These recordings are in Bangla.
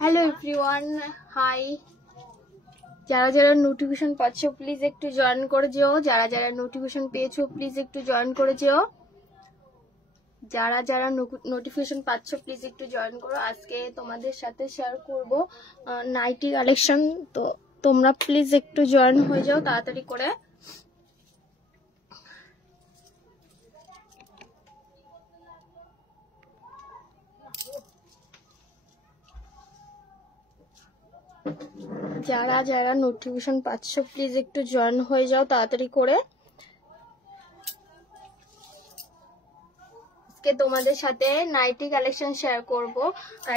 Hello everyone, high. যারা যারা নোটিফিকেশন পাচ্ছ প্লিজ একটু জয়েন করে যেও। যারা যারা নোটিফিকেশন পেয়েছো প্লিজ একটু জয়েন করে যেও। যারা যারা নোটিফিকেশন পাচ্ছ প্লিজ একটু জয়েন করো। আজকে তোমাদের সাথে শেয়ার করব নাইটি কালেকশন, তো তোমরা প্লিজ একটু জয়েন হয়ে যাও তাড়াতাড়ি করে। যারা যারা নোটিফিকেশন পাচ্ছ প্লিজ একটু জয়েন হয়ে যাও তাড়াতাড়ি করে। আজকে তোমাদের সাথে নাইটি কালেকশন শেয়ার করব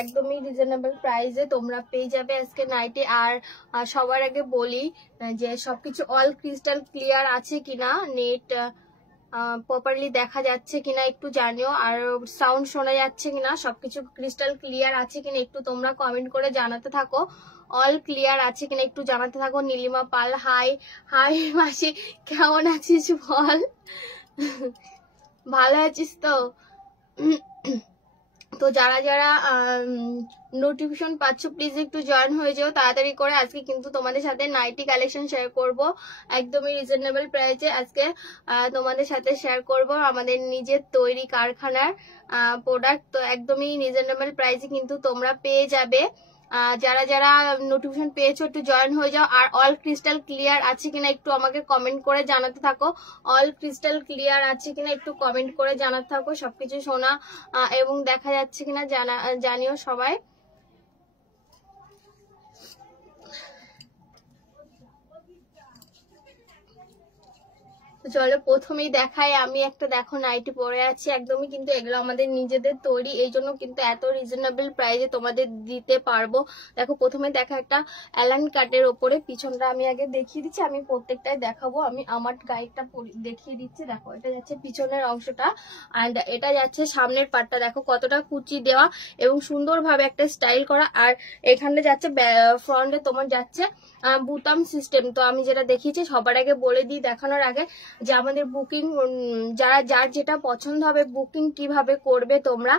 একদমই রিজনেবল প্রাইসে তোমরা পেয়ে যাবে আজকে নাইটি। আর সবার আগে বলি যে সবকিছু অল ক্রিস্টাল ক্লিয়ার আছে কিনা, নেট প্রপারলি দেখা যাচ্ছে কিনা একটু জানিও, আর সাউন্ড শোনা যাচ্ছে কিনা, সবকিছু ক্রিস্টাল ক্লিয়ার আছে কিনা একটু তোমরা কমেন্ট করে জানাতে থাকো। অল ক্লিয়ার আছে কিনা একটু জানাতে থাকো। নীলিমা পাল, হাই হাই মাসি, কেমন আছিস বল? ভালো আছিস তো? তো যারা যারা নোটিফিকেশন পাচ্ছ প্লিজ একটু জয়েন হয়ে যাও তাড়াতাড়ি করে। আজকে কিন্তু তোমাদের সাথে নাইটি কালেকশন শেয়ার করব একদমই রিজনেবল প্রাইসে। আজকে তোমাদের সাথে শেয়ার করব আমাদের নিজের তৈরি কারখানার প্রোডাক্ট, তো একদমই রিজনেবল প্রাইসে কিন্তু তোমরা পেয়ে যাবে। যারা যারা নোটিফিকেশন পেয়েছো একটু জয়েন হয়ে যাও। আর অল ক্রিস্টাল ক্লিয়ার আছে কিনা একটু আমাকে কমেন্ট করে জানাতে থাকো। অল ক্রিস্টাল ক্লিয়ার আছে কিনা একটু কমেন্ট করে জানাতে থাকো। সবকিছু শোনা এবং দেখা যাচ্ছে কিনা জানিও সবাই। চলো প্রথমেই দেখাই, আমি একটা দেখো নাইটি পরে আছি একদমই কিন্তু এগুলো আমাদের নিজেদের তৈরি, এই জন্য কিন্তু এত রিজনেবল প্রাইসে তোমাদের দিতে পারবো। দেখো প্রথমে দেখা একটা অ্যালান কাটের ওপরে, পিছনটা আমি আগে দেখিয়ে দিচ্ছি, আমি প্রত্যেকটাই দেখাবো। আমি আমার গাইডটা দেখিয়ে দিচ্ছি। দেখো এটা যাচ্ছে পিছনের অংশটা, অ্যান্ড এটা যাচ্ছে সামনের পার্টটা। দেখো কতটা কুচি দেওয়া এবং সুন্দরভাবে একটা স্টাইল করা। আর এখানে যাচ্ছে ফ্রন্টে তোমার যাচ্ছে বুতাম সিস্টেম। তো আমি যেটা দেখিয়েছি সবার আগে বলে দিই দেখানোর আগে যে আমাদের বুকিং যার যেটা পছন্দ হবে বুকিং কিভাবে করবে তোমরা,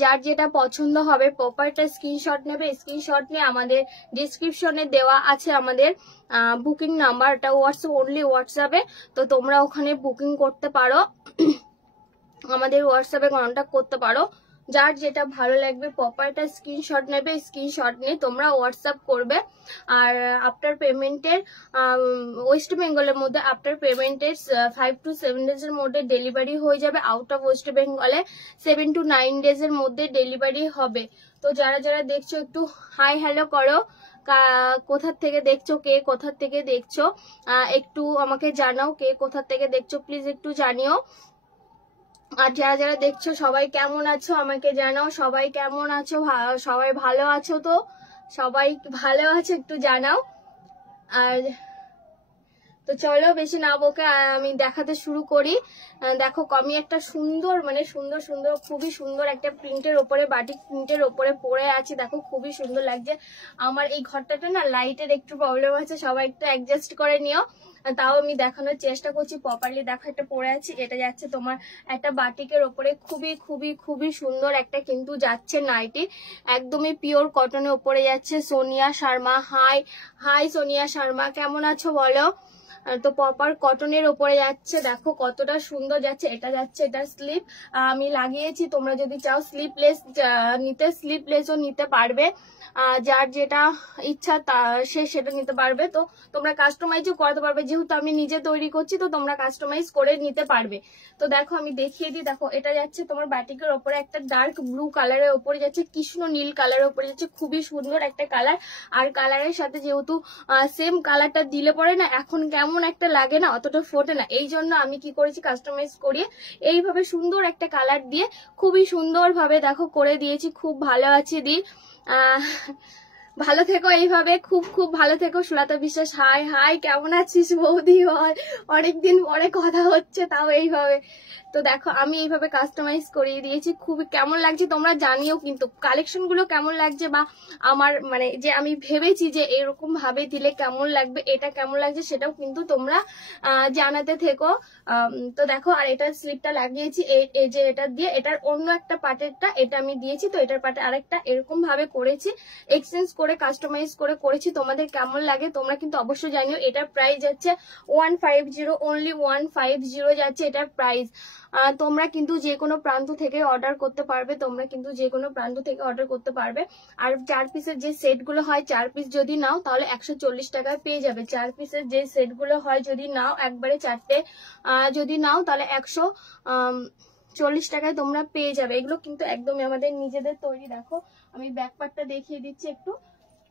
যার যেটা পছন্দ হবে প্রপারটা স্ক্রিনশট নেবে। স্ক্রিনশট নিয়ে আমাদের ডিসক্রিপশনে দেওয়া আছে আমাদের বুকিং নাম্বারটা, অনলি হোয়াটসঅ্যাপে। তো তোমরা ওখানে বুকিং করতে পারো, আমাদের হোয়াটসঅ্যাপে কন্ট্যাক্ট করতে পারো। যার যেটা ভালো লাগবে প্রপারটা স্ক্রিনশট নেবে, স্ক্রিনশট নিয়ে তোমরা হোয়াটসঅ্যাপ করবে। আর আফটার পেমেন্টের ওয়েস্ট বেঙ্গলের মধ্যে আফটার পেমেন্টের 5 to 7 ডেজের মধ্যে ডেলিভারি হয়ে যাবে। আউট অফ ওয়েস্ট বেঙ্গলে 7 to 9 ডেজের মধ্যে ডেলিভারি হবে। তো যারা যারা দেখছো একটু হাই হ্যালো করো, কোথা থেকে দেখছো, কে কোথা থেকে দেখছো একটু আমাকে জানাও, কে কোথা থেকে দেখছো প্লিজ একটু জানিও। আর যারা যারা দেখছো সবাই কেমন আছো আমাকে জানাও, সবাই কেমন আছো, সবাই ভালো আছো? তো সবাই ভালো আছে একটু জানাও। আর তো চলো বেশি না বকে আমি দেখাতে শুরু করি। দেখো আমি একটা সুন্দর মানে সুন্দর সুন্দর খুবই সুন্দর একটা প্রিন্টের ওপরে বাটিক প্রিন্টের ওপরে পরে আছি। দেখো খুবই সুন্দর লাগছে। আমার এই ঘরটাতে না লাইটের একটু প্রবলেম আছে, সবাই একটু অ্যাডজাস্ট করে নিও। তাও আমি দেখানোর চেষ্টা করছি প্রপারলি। দেখো একটা পরে আছি, এটা যাচ্ছে তোমার একটা বাটিকের ওপরে খুবই খুবই খুবই সুন্দর একটা কিন্তু যাচ্ছে নাইটি, একদমই পিওর কটনের ওপরে যাচ্ছে। সোনিয়া শর্মা, হাই হাই সোনিয়া শর্মা, কেমন আছো বলো? তো প্রপার কটনের ওপরে যাচ্ছে, দেখো কতটা সুন্দর যাচ্ছে। এটা যাচ্ছে এটার স্লিপ আমি লাগিয়েছি, তোমরা যদি চাও স্লিপলেস নিতে স্লিপলেসও নিতে পারবে। যার যেটা ইচ্ছা সে সেটা নিতে পারবে। তো তোমরা কাস্টমাইজও করতে পারবে, যেহেতু আমি নিজে তৈরি করছি তো তোমরা কাস্টমাইজ করে নিতে পারবে। তো দেখো আমি দেখিয়ে দিই। দেখো এটা যাচ্ছে তোমার বাটিকের ওপরে একটা ডার্ক ব্লু কালারের ওপরে যাচ্ছে, কৃষ্ণ নীল কালারের ওপরে যাচ্ছে, খুবই সুন্দর একটা কালার। আর কালারের সাথে যেহেতু সেম কালারটা দিলে পরে না এখন কেমন একটা লাগে না, অতটা ফোটে না, এই জন্য আমি কি করেছি কাস্টমাইজ করিয়ে এইভাবে সুন্দর একটা কালার দিয়ে খুবই সুন্দর ভাবে দেখো করে দিয়েছি। খুব ভালো আছে দি। ভালো থেকো এইভাবে, খুব খুব ভালো থেকো। সুলতা বিশ্বাস হাই হাই, কেমন আছিস বৌদি? অনেকদিন পরে কথা হচ্ছে, তাও এইভাবে। তো দেখো আমি এইভাবে কাস্টমাইজ করিয়ে দিয়েছি, খুবই কেমন লাগছে তোমরা জানিও কিন্তু, কালেকশন গুলো কেমন লাগছে, বা আমার মানে যে আমি ভেবেছি যে এরকম ভাবে দিলে কেমন লাগবে, এটা কেমন লাগছে সেটাও কিন্তু তোমরা জানাতে থেকো। তো দেখো, আর এটার স্লিপটা লাগিয়েছি এই যে এটা দিয়ে, এটার অন্য একটা পার্টেরটা এটা আমি দিয়েছি, তো এটার পার্টে আরেকটা এরকম ভাবে করেছি, এক্সচেঞ্জ করে কাস্টমাইজ করে করেছি। তোমাদের কেমন লাগে তোমরা কিন্তু অবশ্যই জানিও। এটার প্রাইস যাচ্ছে 150, অনলি 150 যাচ্ছে এটার প্রাইস। তোমরা কিন্তু যে কোনো প্রান্ত থেকে অর্ডার করতে পারবে, তোমরা কিন্তু যে কোনো প্রান্ত থেকে অর্ডার করতে পারবে। আর 4 পিসের যে সেট গুলো হয়, 4 পিস যদি নাও তাহলে 140 টাকায় পেয়ে যাবে। 4 পিসের যে সেট গুলো হয় যদি নাও, একবারে 4টে যদি নাও তাহলে 140 টাকায় তোমরা পেয়ে যাবে। এগুলো কিন্তু একদমই আমাদের নিজেদের তৈরি। দেখো আমি ব্যাক পার্টটা দেখিয়ে দিচ্ছি একটু,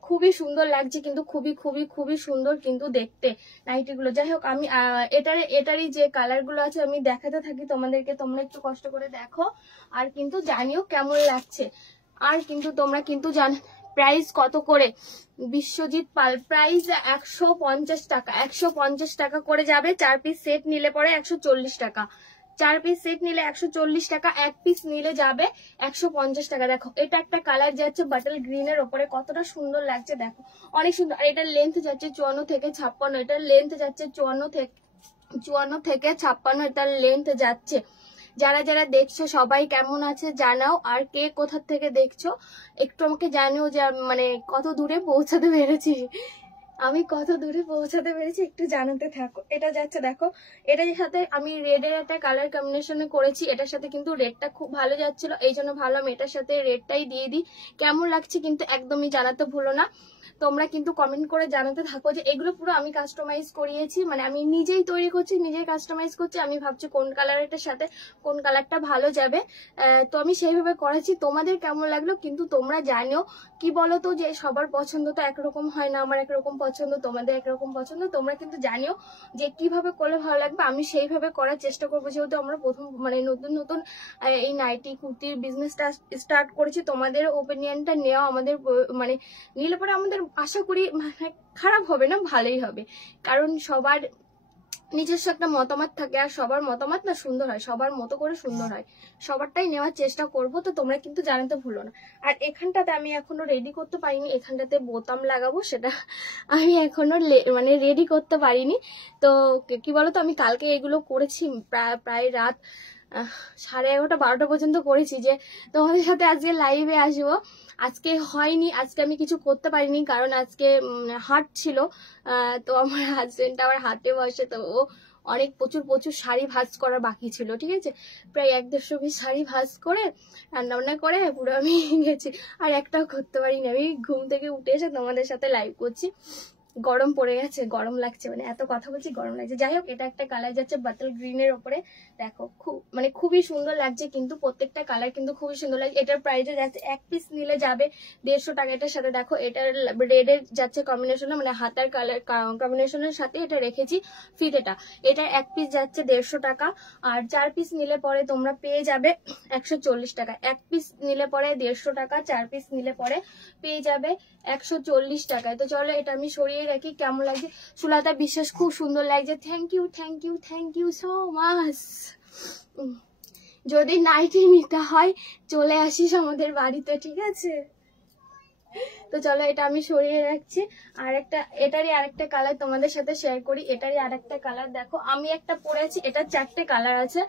খুবই সুন্দর লাগছে কিন্তু, খুবই খুবই খুবই সুন্দর কিন্তু দেখতে নাইটি গুলো। যাই হোক, আমি এটারই যে কালার গুলো আছে আমি দেখাতে থাকি তোমাদেরকে, তোমরা একটু কষ্ট করে দেখো আর কিন্তু জানিও কেমন লাগছে। আর কিন্তু তোমরা কিন্তু প্রাইস কত করে, বিশ্বজিৎ পাল প্রাইস 150 টাকা, 150 টাকা করে যাবে। 4 পিস সেট নিলে পরে 140 টাকা, 4 পিস সেট নিলে 140 টাকা, 1 পিস নিলে যাবে 150 টাকা। দেখো এটা একটা কালার যাচ্ছে বাটল গ্রিনের ওপরে, কতটা সুন্দর লাগছে দেখো, অনেক সুন্দর। আর এটার লেন্থ যাচ্ছে 54 থেকে 56, এটার লেন্থ যাচ্ছে 54 থেকে 56 এটার লেন্থ যাচ্ছে। যারা যারা দেখছো সবাই কেমন আছে জানাও, আর কে কোথা থেকে দেখছো একটু আমাকে জানিও, যে মানে কত দূরে পৌঁছাতে পেরেছি, আমি কত দূরে পৌঁছাতে পেরেছি একটু জানাতে থাকো। এটা যাচ্ছে দেখো, এটার সাথে আমি রেডের একটা কালার কম্বিনেশনে করেছি, এটার সাথে কিন্তু রেডটা খুব ভালো যাচ্ছিল, এই জন্য ভাবলাম এটার সাথে রেডটাই দিয়ে দিই। কেমন লাগছে কিন্তু একদমই জানাতে ভুলো না। তোমরা কিন্তু কমেন্ট করে জানাতে থাকো যে এগুলো পুরো আমি কাস্টমাইজ করিয়েছি, মানে আমি নিজেই তৈরি করছি, নিজেই কাস্টমাইজ করছি। আমি ভাবছি কোন কালারটার সাথে কোন কালারটা ভালো যাবে, তো আমি সেইভাবে করেছি। তোমাদের কেমন লাগলো কিন্তু তোমরা জানিও। কি বলো তো, যে সবার পছন্দ তো একরকম হয় না, আমার একরকম পছন্দ, তোমাদের একরকম পছন্দ। তোমরা কিন্তু জানিও যে কিভাবে করলে ভালো লাগবে, আমি সেইভাবে করার চেষ্টা করবো। যেহেতু আমরা প্রথম মানে নতুন নতুন এই নাইটি কুর্তির বিজনেসটা স্টার্ট করেছি, তোমাদের ওপিনিয়নটা নেওয়া আমাদের মানে নিলে পরে আমাদের আশা করি মানে খারাপ হবে না, ভালোই হবে। কারণ সবার নিজস্ব একটা মতামত থাকে, আর সবার মতামত না সুন্দর হয়, সবার মতো করে সুন্দর হয়, সবারটাই নেওয়ার চেষ্টা করব। তো তোমরা কিন্তু জানাতে ভুলো না। আর এখানটাতে আমি এখনো রেডি করতে পারিনি, এখানটাতে বোতাম লাগাবো, সেটা আমি এখনো মানে রেডি করতে পারিনি। তো কি বলতো, আমি কালকে এগুলো করেছি প্রায় রাত 11:30 12টা পর্যন্ত করেছি, যে তোমাদের সাথে আজকে লাইভে আসবো। আজকে হয়নি, আজকে আমি কিছু করতে পারিনি, কারণ আজকে হাট ছিল। তো আমার হাজবেন্ড আবার হাটে বসে, তো ও অনেক প্রচুর শাড়ি ভাঁজ করা বাকি ছিল, ঠিক আছে, প্রায় 1-150 পিস শাড়ি ভাঁজ করে রান্না করে পুরো আমি গেছি, আর একটাও করতে পারিনি। আমি ঘুম থেকে উঠে এসে তোমাদের সাথে লাইভ করছি। গরম পড়ে গেছে, গরম লাগছে, মানে এত কথা বলছি গরম লাগছে। যাই হোক, এটা একটা কালার যাচ্ছে বাটল গ্রিনের ওপরে, দেখো খুবই সুন্দর লাগছে কিন্তু, প্রত্যেকটা কালার কিন্তু খুবই সুন্দর লাগছে। এটার প্রাইস যাচ্ছে 1 পিস নিলে যাবে 150 টাকা। এটার সাথে দেখো এটার রেডের যাচ্ছে কম্বিনেশনে, মানে হাতার কালার কম্বিনেশনের সাথে এটা রেখেছি ফিতেটা। এটার 1 পিস যাচ্ছে 150 টাকা, আর 4 পিস নিলে পরে তোমরা পেয়ে যাবে 140 টাকা। 1 পিস নিলে পরে 150 টাকা, 4 পিস নিলে পরে পেয়ে যাবে 140 টাকায়। তো চলো এটা আমি সরিয়ে রাখি। কেমন লাগছে সুলতা বিশ্বাস, খুব সুন্দর লাগছে, thank you thank you thank you so much. যদি নাইটি নিতে হয় চলে আসিস আমাদের বাড়িতে, ঠিক আছে? তো চলো এটা আমি সরিয়ে রাখছি। এটারই আরেকটা কালার তোমাদের সাথে শেয়ার করি। এটারই আরেকটা কালার দেখো, আমি একটা পরে আছি, এটার 4টে কালার আছে,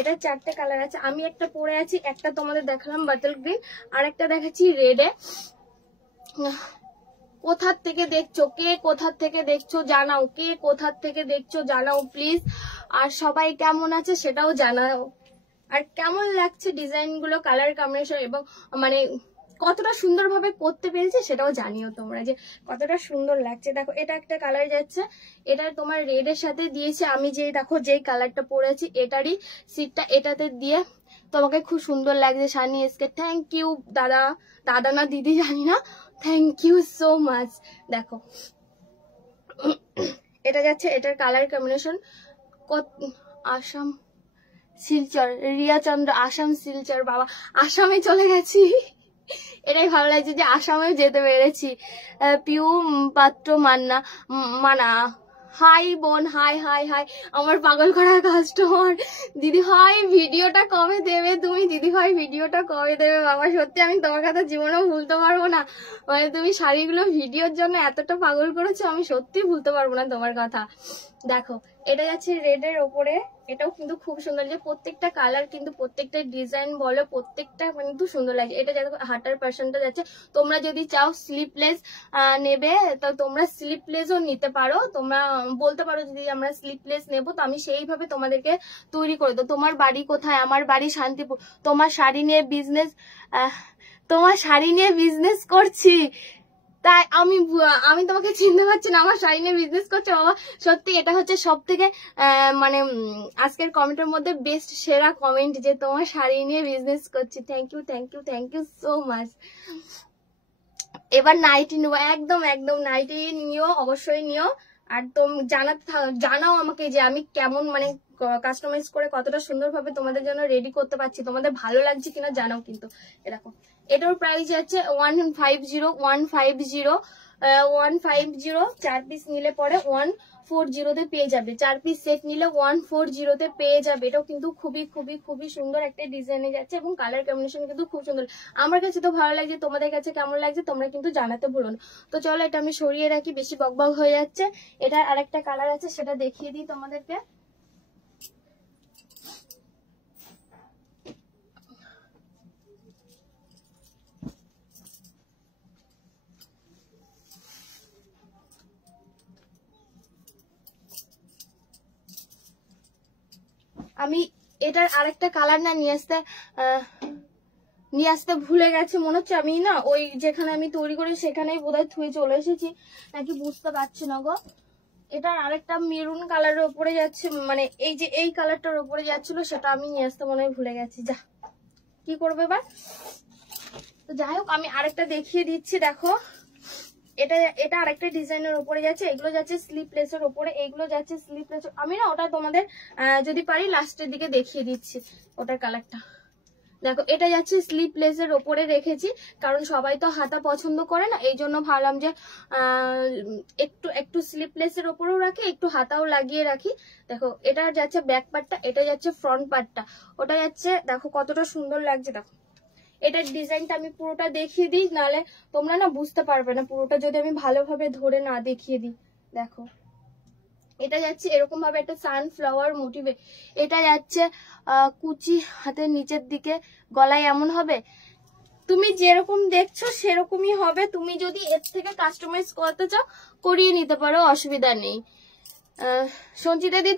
এটার 4টে কালার আছে। আমি একটা পরে আছি, একটা তোমাদের দেখালাম বাটল গ্রিন, আর একটা দেখাচ্ছি রেডে। কোথার থেকে দেখছো, কে কোথার থেকে দেখছো জানাও, কে কোথার থেকে দেখছো জানাও প্লিজ। আর সবাই কেমন আছে সেটাও জানাও, আর কেমন লাগছে ডিজাইন গুলো, কালার কম্বিনেশন, এবং মানে কতটা সুন্দরভাবে করতে পেরেছে সেটাও জানিও তোমরা, যে কতটা সুন্দর লাগছে। দেখো এটা একটা কালার যাচ্ছে, এটা তোমার রেডের সাথে দিয়েছে। আমি যে দেখো যেই কালারটা পরেছি এটারই সিটটা এটাতে দিয়ে তোমাকে খুব সুন্দর লাগছে শানি এসকে। থ্যাংক ইউ দাদা না দিদি জানি না, থ্যাংক ইউ সো মাচ। দেখো এটা যাচ্ছে, এটার কালার কম্বিনেশন আসাম শিলচর, রিয়া চন্দ্র, আসাম শিলচর, বাবা আসামে চলে গেছি। এটাই ভালো লাগছে যে আসামেও যেতে পেরেছি। পিউ পাত্র মানা হাই বোন, হাই হাই হাই আমার পাগল করা কাস্টমার। দিদি ভাই ভিডিওটা কবে দেবে তুমি? দিদি ভাই ভিডিওটা কবে দেবে বাবা? সত্যি আমি তোমার কথা জীবনেও ভুলতে পারবো না। মানে তুমি শাড়িগুলো ভিডিওর জন্য এতটা পাগল করেছো, আমি সত্যি ভুলতে পারবো না তোমার কথা। দেখো এটা যাচ্ছে রেডের ওপরে, এটাও কিন্তু খুব সুন্দর, যে প্রত্যেকটা কালার কিন্তু প্রত্যেকটা ডিজাইন বলো প্রত্যেকটা কিন্তু সুন্দর লাগে। এটা যাচ্ছে হাটার পার্সনটা যাচ্ছে, তোমরা যদি চাও স্লিপলেস নেবে তো তোমরা স্লিপলেসও নিতে পারো। তোমরা বলতে পারো যদি আমরা স্লিপলেস নেবো, তো আমি সেইভাবে তোমাদেরকে তৈরি করে দেবো। তোমার বাড়ি কোথায়? আমার বাড়ি শান্তিপুর। তোমার শাড়ি নিয়ে বিজনেস করছি, তাই আমি তোমাকে চিনতে পারছি না, আমার শাড়ি নিয়ে বিজনেস করছো বাবা। সত্যি এটা হচ্ছে সব থেকে মানে আজকের কমেন্টের মধ্যে বেস্ট সেরা কমেন্ট, যে তোমার শাড়ি নিয়ে বিজনেস করছি। Thank you thank you thank you so much. এবার নাইটি নেবো, একদম একদম নাইটি নিও, অবশ্যই নিও। আর জানাও আমাকে যে আমি কেমন মানে কাস্টমাইজ করে কতটা সুন্দরভাবে তোমাদের জন্য রেডি করতে পারছি, তোমাদের ভালো লাগছে কিনা জানাও কিন্তু। এরকম এটার প্রাইস যাচ্ছে 150 4 পিস নিলে পরে 140 পেয়ে যাবে। 4 পিস সেট নিলে 140 পেয়ে যাবে। এটাও কিন্তু খুবই খুবই খুবই সুন্দর একটা ডিজাইনে যাচ্ছে এবং কালার কম্বিনেশন কিন্তু খুব সুন্দর। আমার কাছে তো ভালো লাগছে, তোমাদের কাছে কেমন লাগছে তোমরা কিন্তু জানাতে ভুলো না। তো চলো এটা আমি সরিয়ে রাখি, বেশি বকবক হয়ে যাচ্ছে। এটার আরেকটা কালার আছে, সেটা দেখিয়ে দিই তোমাদেরকে। আমি এটার আরেকটা কালার না নিয়ে আসতে ভুলে গেছি মনে হচ্ছে। আমি না ওই যেখানে আমি তৈরি করি সেখানেই বোধহয় থুয়ে চলে এসেছি নাকি বুঝতে পারছি না গো। এটার আরেকটা মেরুন কালারের উপরে যাচ্ছে, মানে এই যে এই কালারটার উপরে যাচ্ছিল, সেটা আমি নিয়ে আসতে মনে হয় ভুলে গেছি। যা কি করবে এবার। তো যাই হোক আমি আরেকটা দেখিয়ে দিচ্ছি। দেখো এটা আরেকটা ডিজাইনের উপরে যাচ্ছে, এগুলো যাচ্ছে স্লিপলেসের উপরে, এইগুলো যাচ্ছে স্লিপলেস। আমি না ওটা তোমাদের যদি পারি লাস্টের দিকে দেখিয়ে দিচ্ছি ওটার কালারটা। দেখো এটা যাচ্ছে স্লিপলেসের ওপরে রেখেছি, কারণ সবাই তো হাতা পছন্দ করে না, এই জন্য ভাবলাম যে একটু স্লিপলেসের ওপরেও রাখি, একটু হাতাও লাগিয়ে রাখি। দেখো এটা যাচ্ছে ব্যাক পার্টটা, এটা যাচ্ছে ফ্রন্ট পার্টটা। ওটা যাচ্ছে দেখো কতটা সুন্দর লাগছে। দেখো এটার ডিজাইনটা আমি পুরোটা দেখিয়ে দিই, নাহলে তোমরা না বুঝতে পারবে না পুরোটা যদি আমি ভালোভাবে ধরে না দেখিয়ে দিই। দেখো এটা যাচ্ছে এরকম ভাবে একটা সানফ্লাওয়ার মোটিভে, এটা যাচ্ছে কুচি হাতের নিচের দিকে, গলায় এমন হবে। তুমি যেরকম দেখছো সেরকমই হবে, তুমি যদি এর থেকে কাস্টমাইজ করতে চাও করিয়ে নিতে পারো, অসুবিধা নেই। সঞ্চিতা দি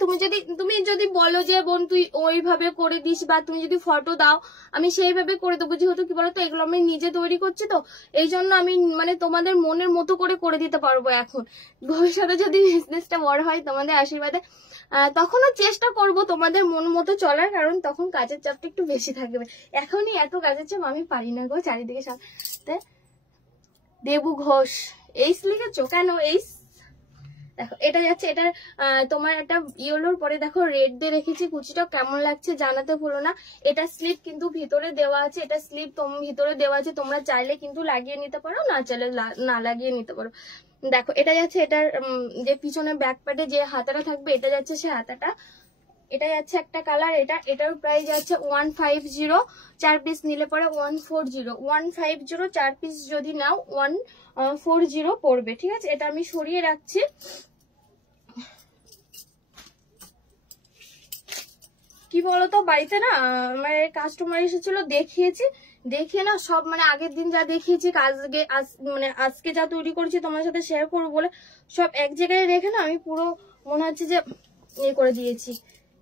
তুমি যদি বলো যে বোন তুই ওইভাবে করে দিস, বা তুমি যদি ফটো দাও আমি সেইভাবে করে দেবো। যেহেতু কি বলতো এগুলো আমি নিজে তৈরি করছি, তো এই জন্য আমি মানে তোমাদের মনের মতো করে দিতে পারবো। এখন ভবিষ্যতে যদি বিজনেসটা বড় হয় তোমাদের আশীর্বাদে, তখনও চেষ্টা করব তোমাদের মন মতো চলার, কারণ তখন কাজের চাপটা একটু বেশি থাকবে। এখনই এত কাজের চাপ আমি পারি না গো চারিদিকে সাথে। দেবু ঘোষ এইস লিখেছো কেন? এইস দেখো এটা যাচ্ছে, এটা তোমার একটা ইয়েলোর পরে দেখো রেড দিয়ে রেখেছি। কুচিটা কেমন লাগছে জানাতে ভুলো না। এটা স্লিপ কিন্তু ভিতরে দেওয়া আছে, এটা স্লিপ ভিতরে দেওয়া আছে, তোমরা চাইলে কিন্তু লাগিয়ে নিতে পারো, না চাইলে না লাগিয়ে নিতে পারো। দেখো এটা যাচ্ছে এটার যে পিছনে ব্যাক পার্টে যে হাতাটা থাকবে, এটা যাচ্ছে সে হাতাটা। এটা যাচ্ছে একটা কালার, এটার প্রাইস যাচ্ছে 150। 4 পিস নিলে পরে 140। 150 4 পিস যদি নাও 140 পড়বে, ঠিক আছে। এটা আমি সরিয়ে রাখছি। কি বলতো বাড়িতে না মানে কাস্টমার এসেছিল, দেখিয়ে না সব মানে আগের দিন যা দেখিয়েছি আজকে যা তৈরি করেছি তোমার সাথে শেয়ার করবো বলে সব এক জায়গায় রেখে না আমি পুরো মনে হচ্ছে যে ইয়ে করে দিয়েছি,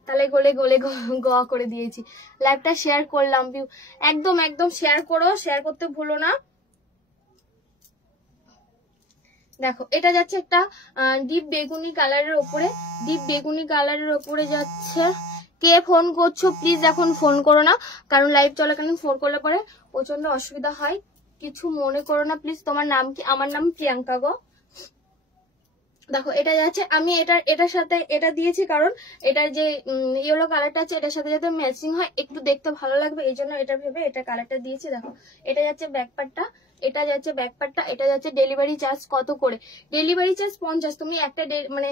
তাহলে গলে গ করে দিয়েছি। লাইভটা শেয়ার করলাম, একদম একদম শেয়ার করো, শেয়ার করতে ভুলো না। দেখো এটা যাচ্ছে একটা ডিপ বেগুনি কালারের ওপরে যাচ্ছে। কে ফোন করছো প্লিজ এখন ফোন করো না, কারণ লাইভ চলাকালীন ফোন করলে পরে প্রচন্ড অসুবিধা হয়, কিছু মনে করো না প্লিজ। তোমার নাম কি? আমার নাম প্রিয়াঙ্কা গো। দেখো এটা যাচ্ছে, আমি এটার সাথে এটা দিয়েছি কারণ এটার যে ইয়েলো কালারটা আছে এটার সাথে যাতে ম্যাচিং হয়, একটু দেখতে ভালো লাগবে, এই জন্য এটা ভেবে এটা কালারটা দিয়েছি। দেখো এটা যাচ্ছে ব্যাকপার্টটা, এটা যাচ্ছে ব্যাকপার্টটা, এটা যাচ্ছে ডেলিভারি চার্জ কত করে, ডেলিভারি চার্জ 50। তুমি একটা মানে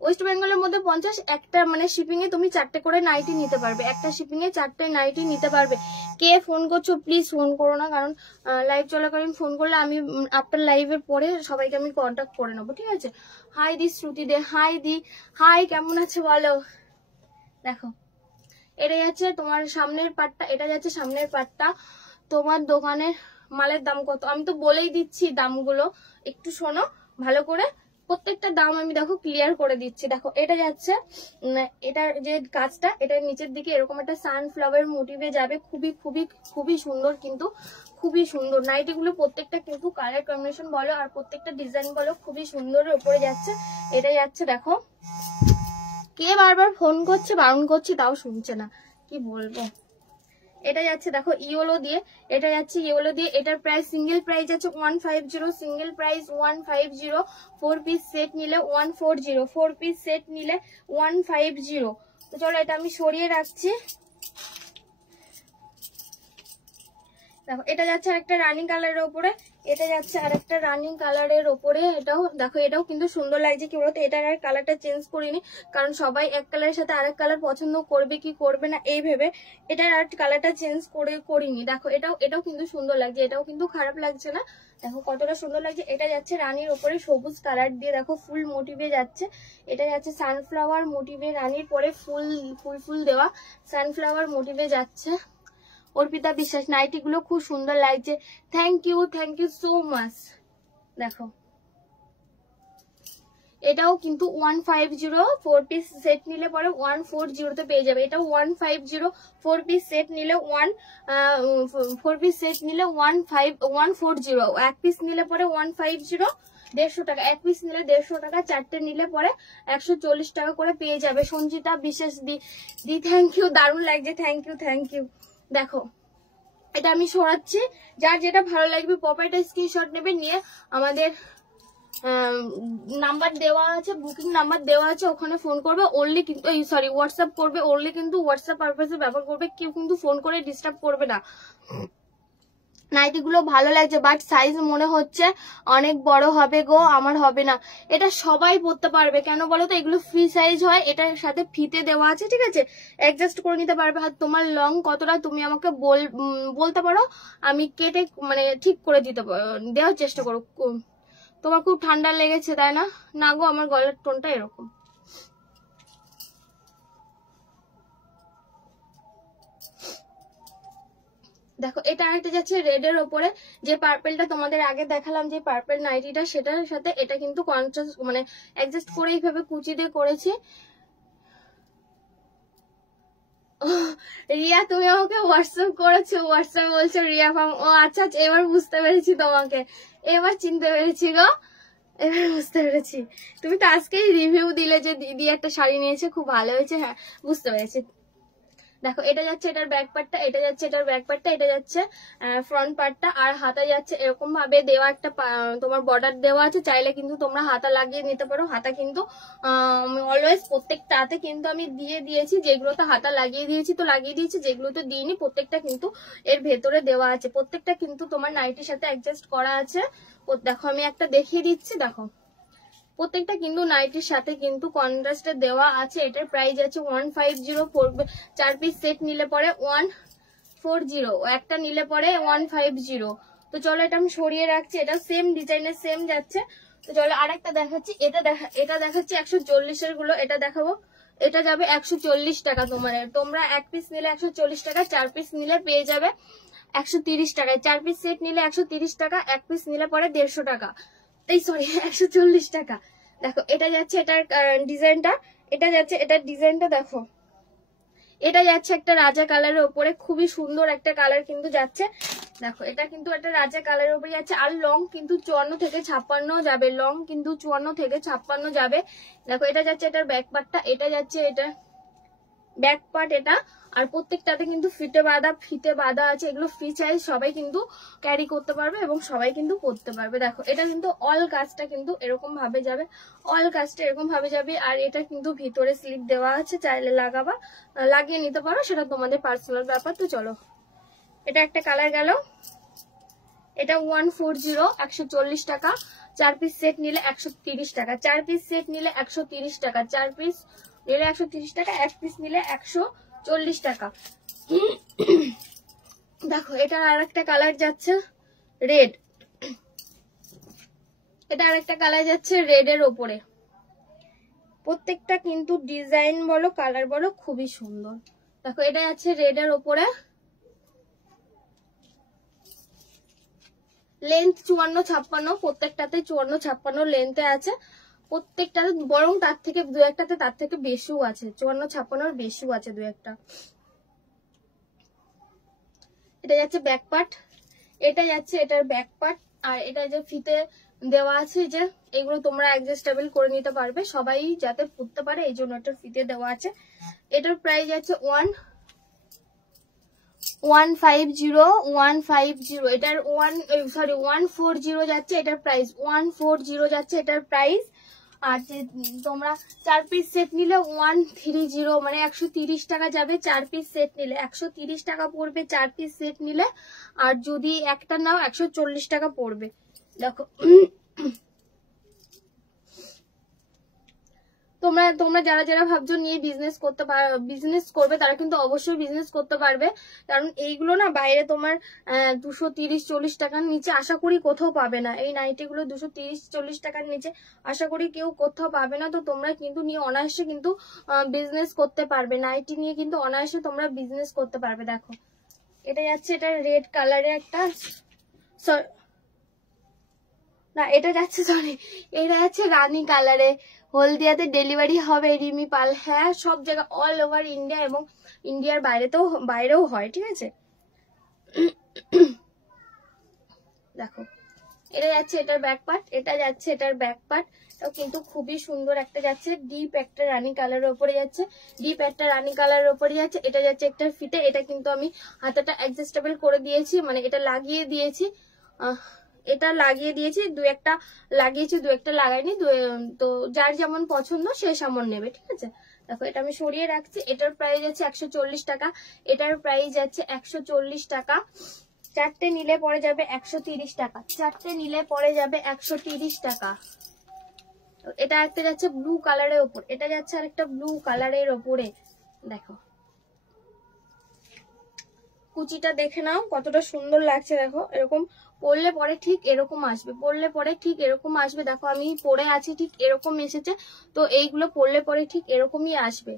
ওয়েস্ট বেঙ্গলের মধ্যে 50, একটা মানে শিপিং এ তুমি 4টে করে নাইটি নিতে পারবে, একটা শিপিং এ 4টে নাইটি নিতে পারবে। কে ফোন করছো প্লিজ ফোন করো না, কারণ লাইভ চলাকালীন ফোন করলে আমি আফটার লাইভের পরে সবাইকে আমি কন্ট্যাক্ট করে নেবো, ঠিক আছে। হাই দি শ্রুতি দে, হাই দি, হাই কেমন আছে বলো। দেখো এটা যাচ্ছে তোমার সামনের পাটটা, এটা যাচ্ছে সামনের পাটটা। তোমার দোকানের মালের দাম কত আমি তো বলেই দিচ্ছি, দামগুলো একটু শোনো ভালো করে, প্রত্যেকটা দাম আমি দেখো ক্লিয়ার করে দিচ্ছি। দেখো এটা যাচ্ছে, এটার যে কাজটা এটার নিচের দিকে এরকম একটা সানফ্লাওয়ার মোটিভে যাবে, খুবই খুবই খুবই সুন্দর, কিন্তু খুবই সুন্দর নাইটিগুলো প্রত্যেকটা, কিন্তু কালার কম্বিনেশন বলো আর প্রত্যেকটা ডিজাইন বলো খুবই সুন্দরের উপরে যাচ্ছে। এটা যাচ্ছে দেখো, কে বারবার ফোন করছে বারণ করছে তাও শুনছে না, কি বলবো। এটা যাচ্ছে দেখো ইয়েলো দিয়ে, এটা যাচ্ছে ইয়েলো দিয়ে, এটার প্রাইস সিঙ্গেল প্রাইস আছে 150, সিঙ্গেল প্রাইস 150, 4 পিস সেট নিলে 140, 4 পিস সেট নিলে 150। তো চলো এটা আমি সরিয়ে রাখছি। দেখো এটা যাচ্ছে আরেকটা রানিং কালারের উপরে, এটা যাচ্ছে আরেকটা রানিং কালারের উপরে, এটাও দেখো এটাও কিন্তু সুন্দর লাগছে। কি বলতো এটার আর কালারটা চেঞ্জ করিনি, কারণ সবাই এক কালারের সাথে আরেক কালার পছন্দ করবে কি করবে না এই ভেবে এটার আর কালারটা চেঞ্জ করিনি। দেখো এটাও কিন্তু সুন্দর লাগছে, এটাও কিন্তু খারাপ লাগছে না, দেখো কতটা সুন্দর লাগছে। এটা যাচ্ছে রানীর উপরে সবুজ কালার দিয়ে, দেখো ফুল মোটিভে যাচ্ছে, এটা যাচ্ছে সানফ্লাওয়ার মোটিভে, রানীর পরে ফুল দেওয়া সানফ্লাওয়ার মোটিভে যাচ্ছে। অর্পিতা বিশ্বাস, নাইটি গুলো খুব সুন্দর লাগছে, থ্যাংক ইউ সো মাচ। দেখো এটাও কিন্তু 150, 4 পিস সেট নিলে পরে 140 তে পেয়ে যাবে। এটাও 150, 4 পিস সেট নিলে 4 পিস সেট নিলে 140, 1 পিস নিলে পরে 150, 150 টাকা, 1 পিস নিলে 150 টাকা, 4টে নিলে পরে 140 টাকা করে পেয়ে যাবে। সঞ্জিতা বিশ্বাস দি থ্যাংক ইউ, দারুণ লাগছে, থ্যাংক ইউ। দেখো এটা আমি সরাচ্ছি, যার যেটা ভালো লাগবে পপাইটা স্ক্রিনশট নেবে, নিয়ে আমাদের নাম্বার দেওয়া আছে, বুকিং নাম্বার দেওয়া আছে, ওখানে ফোন করবে অনলি, কিন্তু সরি হোয়াটসঅ্যাপ করবে অনলি, কিন্তু হোয়াটসঅ্যাপ পারপাসে ব্যবহার করবে, কেউ কিন্তু ফোন করে ডিস্টার্ব করবে না। নাইটি গুলো ভালো লাগছে, বাট সাইজ মনে হচ্ছে অনেক বড় হবে গো, আমার হবে না। এটা সবাই পরতে পারবে, কেন বলো তো এগুলো ফ্রি সাইজ হয়, এটার সাথে ফিতে দেওয়া আছে, ঠিক আছে, অ্যাডজাস্ট করে নিতে পারবে। আর তোমার লং কতটা তুমি আমাকে বলতে পারো, আমি কেটে মানে ঠিক করে দেওয়ার চেষ্টা করো। তোমার খুব ঠান্ডা লেগেছে তাই না? না গো, আমার গলার টোনটা এরকম। দেখো এটা আরেকটা যাচ্ছে রেড এর ওপরে, যে পার্পেলটা তোমাদের আগে দেখালাম, যে পার্পেল নাইটিটা, সেটার সাথে এটা কিন্তু কন্ট্রাস্ট মানে অ্যাডজাস্ট করে এইভাবে কুচি দিয়ে করেছি। রিয়া তুমি আমাকে হোয়াটসঅ্যাপ করেছো, হোয়াটসঅ্যাপ বলছো রিয়া ফার্ম, ও আচ্ছা এবার বুঝতে পেরেছি তোমাকে, এবার চিনতে পেরেছি গো, এবার বুঝতে পেরেছি। তুমি তো আজকেই রিভিউ দিলে যে দিদি একটা শাড়ি নিয়েছে খুব ভালো হয়েছে, হ্যাঁ বুঝতে পেরেছি। দেখো এটা যাচ্ছে এটার ব্যাক পার্টটা, এটা যাচ্ছে এটার ব্যাক পার্টটা, এটা যাচ্ছে ফ্রন্ট পার্টটা, আর হাতা যাচ্ছে এরকম ভাবে দেওয়া একটা তোমার বর্ডার দেওয়া আছে, চাইলে কিন্তু তোমরা হাতা লাগিয়ে নিতে পারো। হাতা কিন্তু অলওয়েজ প্রত্যেকটাতে কিন্তু আমি দিয়ে দিয়েছি, যেগুলোতে হাতা লাগিয়ে দিয়েছি তো লাগিয়ে দিয়েছি, যেগুলোতে দিইনি প্রত্যেকটা কিন্তু এর ভেতরে দেওয়া আছে, প্রত্যেকটা কিন্তু তোমার নাইটির সাথে অ্যাডজাস্ট করা আছে। দেখো আমি একটা দেখিয়ে দিচ্ছি, দেখো প্রত্যেকটা কিন্তু নাইটির সাথে কিন্তু কন্ট্রাস্টে দেওয়া আছে। এটার প্রাইস আছে 150, 4 পিস সেট নিলে পরে 140, একটা নিলে পরে 150। তো চলো এটা আমি সরিয়ে রাখছি, এটা সেম ডিজাইনের সেম যাচ্ছে। তো চলো আরেকটা দেখাচ্ছি, এটা দেখাচ্ছি 140 এর গুলো, এটা দেখাবো, এটা যাবে 140 টাকা। তোমরা 1 পিস নিলে 140 টাকা, 4 পিস নিলে পেয়ে যাবে 130 টাকায়, 4 পিস সেট নিলে 130 টাকা, 1 পিস নিলে পরে 150 টাকা, এই সরি 140 টাকা। দেখো এটা যাচ্ছে এটার ডিজাইনটা, এটা যাচ্ছে এটার ডিজাইনটা, দেখো এটা যাচ্ছে একটা রাজা কালারের উপরে, খুবই সুন্দর একটা কালার কিন্তু যাচ্ছে। দেখো এটা কিন্তু একটা রাজা কালারের উপরে যাচ্ছে, আর লং কিন্তু 54 থেকে 56 যাবে, লং কিন্তু 54 থেকে 56 যাবে। দেখো এটা যাচ্ছে এটার ব্যাক পার্টটা, এটা যাচ্ছে এটা ব্যাক পার্ট এটা। আর প্রত্যেকটাতে কিন্তু ফিতে বাঁধা আছে, এগুলো ফ্রি সাইজ, সবাই কিন্তু ক্যারি করতে পারবে এবং সবাই কিন্তু পরতে পারবে। দেখো এটা কিন্তু অল কাজটা কিন্তু এরকম ভাবে যাবে, অল কাজটা এরকম ভাবে যাবে। আর এটা কিন্তু ভিতরে স্লিপ দেওয়া আছে, চাইলে লাগিয়ে নিতে পারো, সেটা তোমাদের পার্সোনাল ব্যাপার। তো চলো, এটা একটা কালার গেল। এটা 140, 140 টাকা। 4 পিস সেট নিলে 130 টাকা, 4 পিস সেট নিলে 130 টাকা, 4 পিস নিলে 130 টাকা, 1 পিস নিলে 140 টাকা। দেখো এটার আরেকটা কালার যাচ্ছে রেড, এটা আরেকটা কালার যাচ্ছে রেড এর ওপরে। প্রত্যেকটা কিন্তু ডিজাইন বলো কালার বলো খুবই সুন্দর। দেখো এটা যাচ্ছে রেড এর ওপরে, লেন্থ 54-56, প্রত্যেকটাতে 54-56 লেন্থে আছে, প্রত্যেকটাতে, বরং তার থেকে দু একটাতে তার থেকে বেশিও আছে, 54-56 বেশিও আছে দু একটা। এটা যাচ্ছে ব্যাক পার্ট, এটা যাচ্ছে এটার ব্যাক পার্ট। আর এটা যে ফিতে দেওয়া আছে, যে এগুলো তোমরা অ্যাডজাস্টেবল করে নিতে পারবে, সবাই যাতে পরতে পারে এই জন্য এটার ফিতে দেওয়া আছে। এটার প্রাইস আছে 150, এটার 140 যাচ্ছে এটার প্রাইস, 140 যাচ্ছে এটার প্রাইস। আর যে তোমরা 4 পিস সেট নিলে 130, মানে 130 টাকা যাবে। 4 পিস সেট নিলে 130 টাকা পড়বে 4 পিস সেট নিলে। আর যদি একটা নাও 140 টাকা পড়বে। দেখো তোমরা যারা যারা ভাবছো নিয়ে বিজনেস করবে, তারা কিন্তু অবশ্যই বিজনেস করতে পারবে। কারণ এইগুলো না বাইরে তোমার 230-40 টাকার নিচে আশা করি কোথাও পাবে না। এই নাইটিগুলো 230-40 টাকার নিচে আশা করি কেউ কোথাও পাবে না। তো তোমরা কিন্তু নিয়ে অনায়াসে কিন্তু বিজনেস করতে পারবে, নাইটি নিয়ে কিন্তু অনায়াসে তোমরা বিজনেস করতে পারবে। দেখো এটা যাচ্ছে, এটা রেড কালারের একটা, না এটা যাচ্ছে সরি, এটা যাচ্ছে রানী কালারে। হলদিয়াতে ডেলিভারি হবে রিমি পাল, হ্যাঁ সব জায়গা অল ওভার ইন্ডিয়া এবং ইন্ডিয়ার বাইরেও হয়, ঠিক আছে। দেখো এটা যাচ্ছে এটার ব্যাক পার্ট, এটা যাচ্ছে এটার ব্যাক পার্ট। এটাও কিন্তু খুবই সুন্দর একটা যাচ্ছে, ডিপ একটা রানী কালারের উপরে যাচ্ছে, ডিপ একটা রানী কালারের উপরে যাচ্ছে। এটা যাচ্ছে একটা ফিতে, এটা কিন্তু আমি হাতাটা অ্যাডজাস্টেবল করে দিয়েছি, মানে এটা লাগিয়ে দিয়েছি, এটা লাগিয়ে দিয়েছি, দু একটা লাগিয়েছি দু একটা লাগাইনি, তো যার যেমন পছন্দ সে সেমন নেবে, ঠিক আছে। দেখো এটা আমি সরিয়ে রাখছি। এটার প্রাইস আছে 140 টাকা, এটার প্রাইস আছে 140 টাকা। 4টে নিলে পড়ে যাবে 130 টাকা, 4টে নিলে পড়ে যাবে 130 টাকা। এটা একটা যাচ্ছে ব্লু কালারের ওপর, এটা যাচ্ছে আরেকটা ব্লু কালারের ওপরে। দেখো কুচিটা দেখে নাও কতটা সুন্দর লাগছে। দেখো এরকম পরলে পরে ঠিক এরকম আসবে, পরলে পরে ঠিক এরকম আসবে। দেখো আমি পরে আছি ঠিক এরকম এসেছে, তো এইগুলো পরলে পরে ঠিক এরকমই আসবে।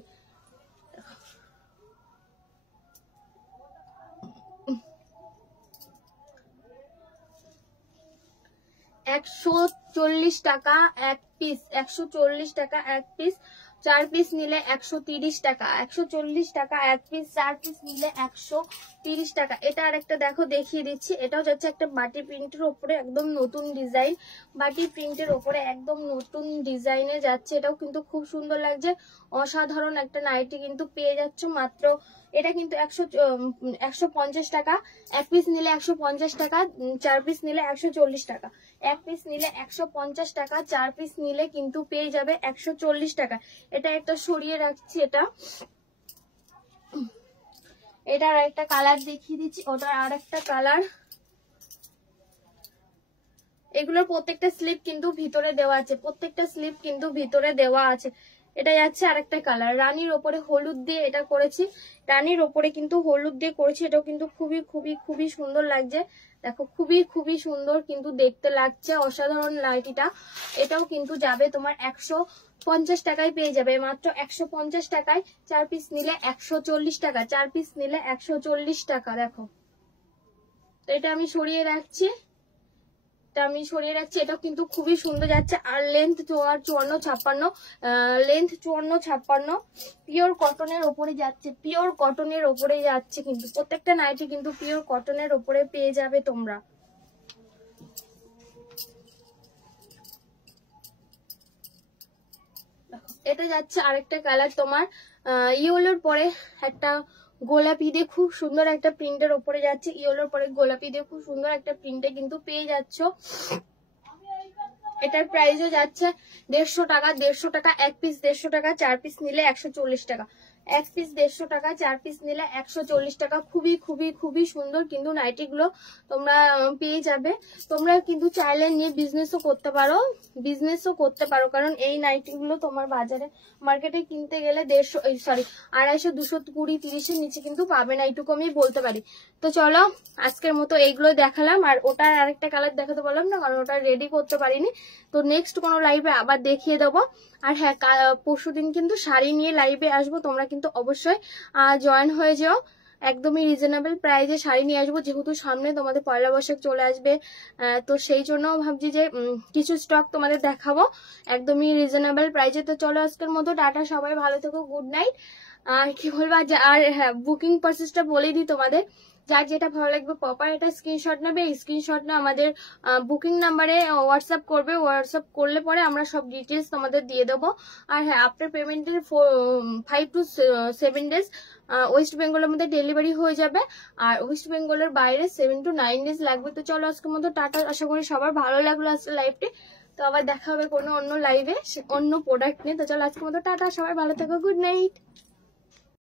140 টাকা এক পিস, 140 টাকা এক পিস। 4 পিস নিলে 130 টাকা, 140 টাকা এক পিস। 4 পিস নিলে 130 টাকা। এটা আরেকটা দেখো দেখিয়ে দিচ্ছি, এটাও যাচ্ছে একটা বাটি প্রিন্টের ওপরে, একদম নতুন ডিজাইন, বাটি প্রিন্টের ওপরে একদম নতুন ডিজাইনে যাচ্ছে। এটাও কিন্তু খুব সুন্দর লাগছে, অসাধারণ একটা নাইটি কিন্তু পেয়ে যাচ্ছ মাত্র। এটা কিন্তু 150 টাকা, এক পিস নিলে 150 টাকা, 4 পিস নিলে 140 টাকা। এক পিস নিলে 150 টাকা, 4 পিস নিলে কিন্তু পেয়ে যাবে 140 টাকা। এটা একটা সরিয়ে রাখছি, এটার একটা কালার দেখিয়ে দিচ্ছি, ওটার আর একটা কালার। এগুলোর প্রত্যেকটা স্লিপ কিন্তু ভিতরে দেওয়া আছে, প্রত্যেকটা স্লিপ কিন্তু ভিতরে দেওয়া আছে। এটা যাচ্ছে আরেকটা কালার, রানীর ওপরে হলুদ দিয়ে এটা করেছি, রানীর ওপরে কিন্তু হলুদ দিয়ে করেছি। এটাও কিন্তু খুবই খুবই খুবই সুন্দর লাগছে। দেখো খুবই খুবই সুন্দর কিন্তু দেখতে লাগছে, অসাধারণ নাইটিটা। এটাও কিন্তু যাবে তোমার 150 টাকায় পেয়ে যাবে, মাত্র 150 টাকায়। 4 পিস নিলে 140 টাকা, 4 পিস নিলে 140 টাকা। দেখো তো এটা আমি সরিয়ে রাখছি, এটাও কিন্তু খুবই সুন্দর যাচ্ছে। আর লেন্থ 54-56, লেন্থ 54-56, পিওর কটনের ওপরে যাচ্ছে, পিওর কটনের ওপরে যাচ্ছে। কিন্তু প্রত্যেকটা নাইটি কিন্তু পিওর কটনের ওপরে পেয়ে যাবে তোমরা। এটা যাচ্ছে আরেকটা কালার তোমার ইয়েলোর পরে একটা গোলাপি দিয়ে খুব সুন্দর একটা প্রিন্টের ওপরে যাচ্ছে, ইয়েলোর পরে গোলাপি দিয়ে খুব সুন্দর একটা প্রিন্টে কিন্তু পেয়ে যাচ্ছ। এটার প্রাইসও যাচ্ছে 150 টাকা, 150 টাকা এক পিস, 150 টাকা 4 পিস নিলে 140 টাকা, এক পিস 150 টাকা 4 পিস নিলে 140 টাকা। খুবই খুবই খুবই সুন্দর কিন্তু নাইটি গুলো তোমরা পেয়ে যাবে। তোমরা কিন্তু চাইলে নিয়ে বিজনেসও করতে পারো, কারণ এই নাইটি গুলো তোমার বাজারে মার্কেটে কিনতে গেলে 250 220 30 নিচে কিন্তু পাবে না, এইটুকু আমি বলতে পারি। তো চলো আজকের মতো এইগুলো দেখালাম, আর ওটার আরেকটা কালার দেখাতে বললাম না, কারণ ওটা রেডি করতে পারিনি। তো নেক্সট কোনো লাইভে আবার দেখিয়ে দেবো। আর হ্যাঁ, পরশুদিন কিন্তু শাড়ি নিয়ে লাইভে আসবো, তোমরা কিন্তু অবশ্যই জয়েন হয়ে যাও। একদমই রিজনেবল প্রাইসে শাড়ি নিয়ে আসবো, যেহেতু সামনে তোমাদের পয়লা বৈশাখ চলে আসবে, তো সেই জন্য ভাবছি যে কিছু স্টক তোমাদের দেখাবো একদমই রিজনেবল প্রাইসে। তো চলো আজকের মতো টাটা, সবাই ভালো থেকো, গুড নাইট। আর কি বলবো, আর হ্যাঁ, বুকিং প্রসেসটা বলেই দিই তোমাদের। যার যেটা ভালো লাগবে প্রপার একটা স্ক্রিনশট নেবে, এই স্ক্রিনশট না আমাদের বুকিং নাম্বারে হোয়াটসঅ্যাপ করবে, হোয়াটসঅ্যাপ করলে পরে আমরা সব ডিটেলস তোমাদের দিয়ে দেবো। আর হ্যাঁ, আফটার পেমেন্টের 5 to 7 ডেজ ওয়েস্ট বেঙ্গলের মধ্যে ডেলিভারি হয়ে যাবে, আর ওয়েস্ট বেঙ্গলের বাইরে 7 to 9 ডেজ লাগবে। তো চলো আজকের মতো টাটা, আশা করি সবার ভালো লাগলো আজকে লাইভটি। তো আবার দেখা হবে কোনো অন্য লাইভে অন্য প্রোডাক্ট নিয়ে। তো চলো আজকের মতো টাটা, সবাই ভালো থেকো, গুড নাইট।